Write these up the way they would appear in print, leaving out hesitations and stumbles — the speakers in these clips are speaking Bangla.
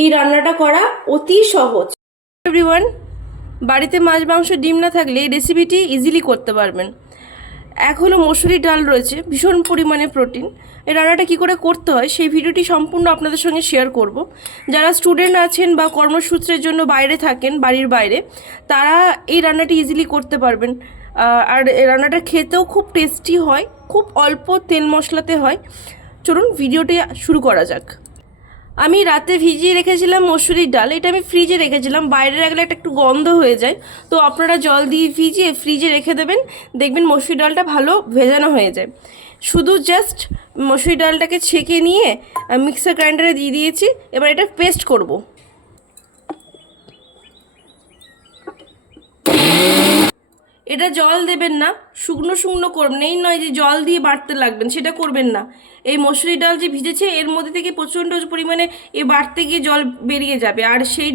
এই রান্নাটা করা অতি সহজ। এভরিওয়ান, বাড়িতে মাছ মাংস ডিম না থাকলে এই রেসিপিটি ইজিলি করতে পারবেন। এক হলো মসুরি ডাল রয়েছে, ভীষণ পরিমাণে প্রোটিন। এই রান্নাটা কী করে করতে হয় সেই ভিডিওটি সম্পূর্ণ আপনাদের সঙ্গে শেয়ার করব। যারা স্টুডেন্ট আছেন বা কর্মসূত্রের জন্য বাইরে থাকেন, বাড়ির বাইরে, তারা এই রান্নাটি ইজিলি করতে পারবেন। আর এই রান্নাটা খেতেও খুব টেস্টি হয়, খুব অল্প তেল মশলাতে হয়। চলুন ভিডিওটি শুরু করা যাক। আমি রাতে ভিজিয়ে রেখেছিলাম মসুরির ডাল, এটা আমি ফ্রিজে রেখেছিলাম। বাইরে রাখলে একটু গন্ধ হয়ে যায়, তো আপনারা জল দিয়ে ভিজিয়ে ফ্রিজে রেখে দেবেন, দেখবেন মসুরি ডালটা ভালো ভেজানো হয়ে যায়। শুধু জাস্ট মসুরি ডালটাকে ছেঁকে নিয়ে মিক্সার গ্রাইন্ডারে দিয়ে দিয়েছি। এবার এটা পেস্ট করব। এটা জল দেবেন না, শুকনো শুকনো করবেন। এই নয় যে জল দিয়ে বাটতে লাগবেন, সেটা করবেন না। এই মসুরি ডাল যে ভিজেছে এর মধ্যে থেকে প্রচণ্ড পরিমাণে এ বাটতে গিয়ে জল বেরিয়ে যাবে, আর সেই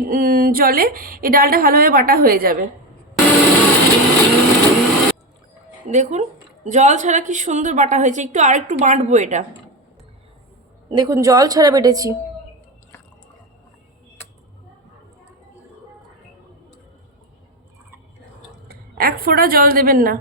জলে এই ডালটা ভালোভাবে বাটা হয়ে যাবে। দেখুন জল ছাড়া কি সুন্দর বাটা হয়েছে। আর একটু বাটবো এটা। দেখুন জল ছাড়া বেটেছি। এক ফোঁটা জল দেবেন না।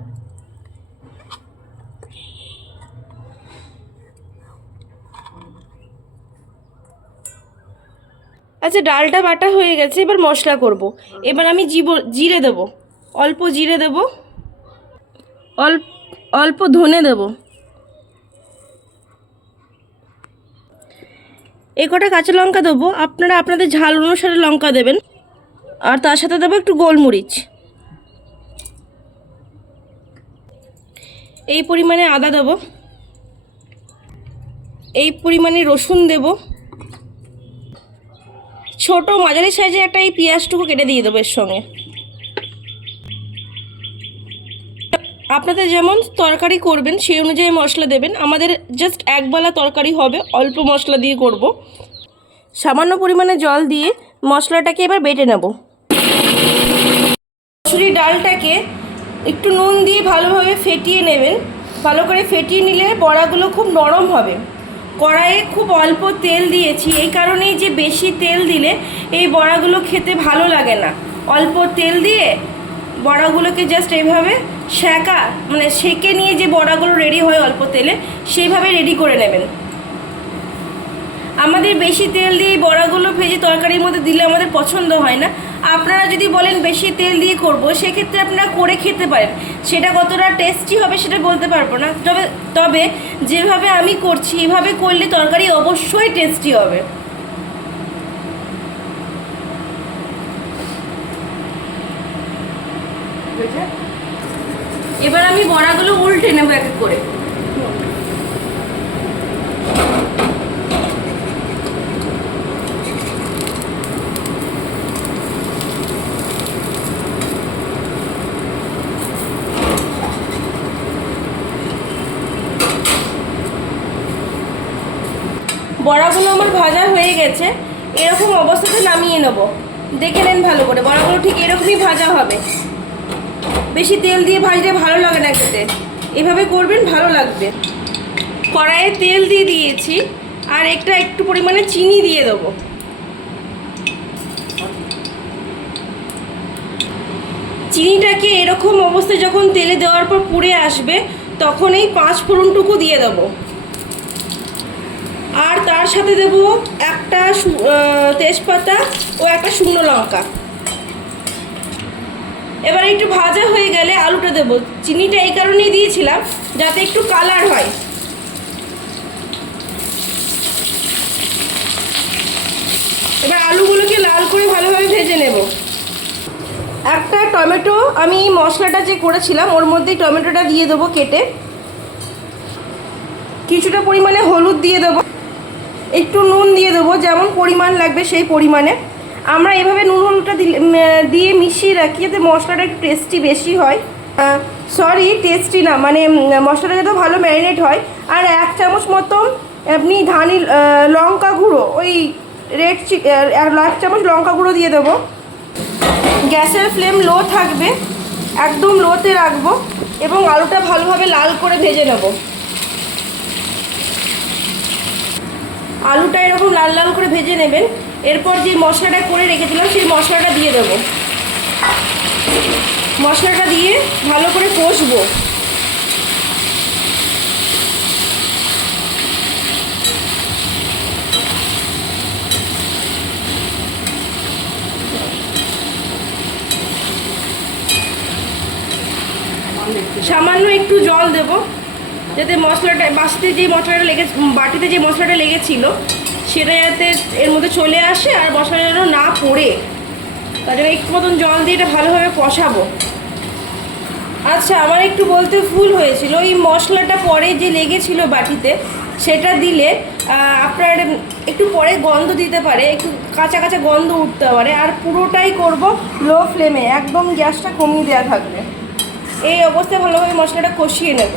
আচ্ছা, ডালটা বাটা হয়ে গেছে, এবার মশলা করব। এবার আমি জিরে দেবো, অল্প জিরে দেবো, অল্প ধনে দেবো, কটা কাঁচা লঙ্কা দেবো। আপনারা আপনাদের ঝাল অনুসারে লঙ্কা দেবেন। আর তার সাথে দেবো একটু গোলমরিচ। এই পরিমাণে আদা দেবো, এই পরিমাণে রসুন দেব, ছোট মাঝারি সাইজের একটা এই পেঁয়াজটুকু কেটে দিয়ে দেবো এর সঙ্গে। আপনাদের যেমন তরকারি করবেন সেই অনুযায়ী মশলা দেবেন। আমাদের জাস্ট একবেলা তরকারি হবে, অল্প মশলা দিয়ে করব। সামান্য পরিমাণে জল দিয়ে মশলাটাকে এবার বেটে নেব। মসুরি ডালটাকে একটু নুন দিয়ে ভালোভাবে ফেটিয়ে নেবেন। ভালো করে ফেটিয়ে নিলে বড়াগুলো খুব নরম হবে। কড়াইয়ে খুব অল্প তেল দিয়েছি, এই কারণেই যে বেশি তেল দিলে এই বড়াগুলো খেতে ভালো লাগে না। অল্প তেল দিয়ে বড়াগুলোকে জাস্ট এইভাবে সেকে নিয়ে যে বড়াগুলো রেডি হয় অল্প তেলে, সেইভাবে রেডি করে নেবেন। আমাদের বেশি তেল দিয়ে বড়াগুলো ভেজে তরকারির মধ্যে দিলে আমাদের পছন্দ হয় না। আপনারা যদি বলেন বেশি তেল দিয়ে করব, সেক্ষেত্রে আপনারা করে খেতে পারেন। সেটা কতটা টেস্টি হবে সেটা বলতে পারবো না, তবে যেভাবে আমি করছি এভাবে করলে তরকারি অবশ্যই টেস্টি হবে। এবার আমি বড়াগুলো উল্টে নেবো এক এক করে। বড়াগুলো আমার ভাজা হয়ে গেছে, এরকম অবস্থাতে নামিয়ে নেব। দেখে নেন ভালো করে, বড়াগুলো ঠিক এরকমই ভাজা হবে। বেশি তেল দিয়ে ভাজলে ভালো লাগে না খেতে, এভাবে করবেন ভালো লাগবে। কড়াইয়ে তেল দিয়ে দিয়েছি, আর একটু পরিমাণে চিনি দিয়ে দেবো। চিনিটাকে এরকম অবস্থায় যখন তেলে দেওয়ার পর পুড়ে আসবে, তখন এই 5 ফোড়নটুকু দিয়ে দেবো। আর তার সাথে দেব একটা তেজপাতা ও একটা শুকনো লঙ্কা। এবার একটু ভাজা হয়ে গেলে আলুটা দেব। চিনিটা এই কারণেই দিয়েছিলাম যাতে একটু কালার হয়। এবার আলুগুলোকে লাল করে ভালোভাবে ভেজে নেব। একটা টমেটো আমি মশলাটা যে করেছিলাম ওর মধ্যেই টমেটোটা দিয়ে দেবো কেটে। কিছুটা পরিমাণে হলুদ দিয়ে দেবো, একটু নুন দিয়ে দেবো, যেমন পরিমাণ লাগবে সেই পরিমাণে। আমরা এভাবে নুন হলুদটা দিয়ে মিশিয়ে রাখি যাতে মশলাটা একটু টেস্টি বেশি হয়। টেস্টি না, মানে মশলাটা যাতে ভালো ম্যারিনেট হয়। আর 1 চামচ মতো আপনি লঙ্কা গুঁড়ো, ওই রেড 1 চামচ লঙ্কা গুঁড়ো দিয়ে দেবো। গ্যাসের ফ্লেম লো থাকবে, একদম লোতে রাখবো, এবং আলুটা ভালোভাবে লাল করে ভেজে নেব। আলুটা এরকম লাল লাল করে ভেজে নেবেন। এরপর যে মশলাটা করে রেখেছিলাম সেই মশলাটা দিয়ে দেবো। মশলাটা দিয়ে ভালো করে কষবো। সামান্য একটু জল দেব যাতে মশলাটা বাটিতে যে মশলাটা লেগেছিল সেটা যাতে এর মধ্যে চলে আসে আর মশলাটা যেন না পড়ে, তার জন্য একটু মতন জল দিয়ে এটা ভালোভাবে কষাবো। আচ্ছা, আমার একটু বলতে ভুল হয়েছিল, এই মশলাটা পরে যে লেগেছিল বাটিতে সেটা দিলে আপনার একটু পরে গন্ধ দিতে পারে, একটু কাঁচা কাঁচা গন্ধ উঠতে পারে। আর পুরোটাই করব লো ফ্লেমে, একদম গ্যাসটা কমিয়ে দেওয়া থাকবে। এই অবস্থায় ভালোভাবে মশলাটা কষিয়ে নেব।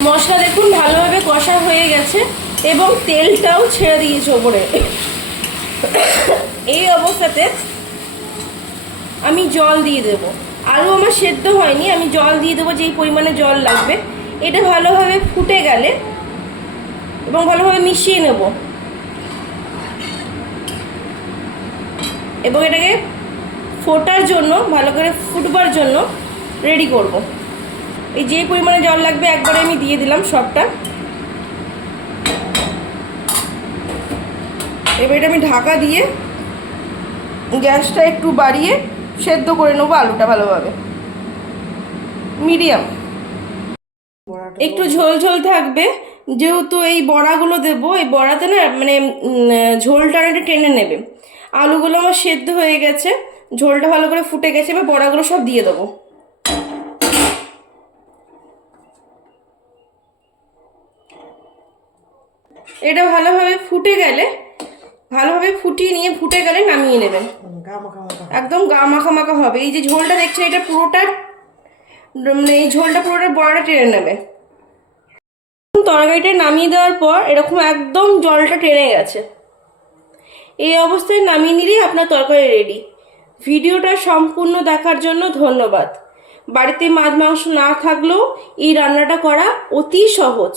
মশলা দেখুন ভালোভাবে কষা হয়ে গেছে এবং তেলটাও ছেড়ে দিয়েছে ওপরে। এই অবস্থাতে আমি জল দিয়ে দেব। আলু আমার সেদ্ধ হয়নি, আমি জল দিয়ে দেবো যেই পরিমাণে জল লাগবে। এটা ভালোভাবে ফুটে গেলে এবং ভালোভাবে মিশিয়ে নেব এবং এটাকে ফোটার জন্য, ভালো করে ফুটবার জন্য রেডি করব। এই যে পরিমাণে জল লাগবে একবারে আমি দিয়ে দিলাম সবটা। এবার এটা আমি ঢাকা দিয়ে গ্যাসটা একটু বাড়িয়ে সেদ্ধ করে নেবো আলুটা ভালোভাবে, মিডিয়াম। একটু ঝোল ঝোল থাকবে যেহেতু এই বড়াগুলো দেবো, এই বড়াতে না মানে ঝোলটা একটু টেনে নেবে। আলুগুলো আমার সেদ্ধ হয়ে গেছে, ঝোলটা ভালো করে ফুটে গেছে, এবার বড়াগুলো সব দিয়ে দেবো। এটা ভালোভাবে ফুটিয়ে নিয়ে ফুটে গেলে নামিয়ে নেবেন। একদম গা মাখা মাখা হবে। এই যে ঝোলটা দেখছেন এটা পুরোটা মানে এই ঝোলটা পুরোটা বড়াটা টেনে নেবে। তরকারিটা নামিয়ে দেওয়ার পর এরকম একদম জলটা টেনে গেছে, এই অবস্থায় নামিয়ে নিলেই আপনার তরকারি রেডি। ভিডিওটা সম্পূর্ণ দেখার জন্য ধন্যবাদ। বাড়িতে মাছ মাংস না থাকলেও এই রান্নাটা করা অতি সহজ।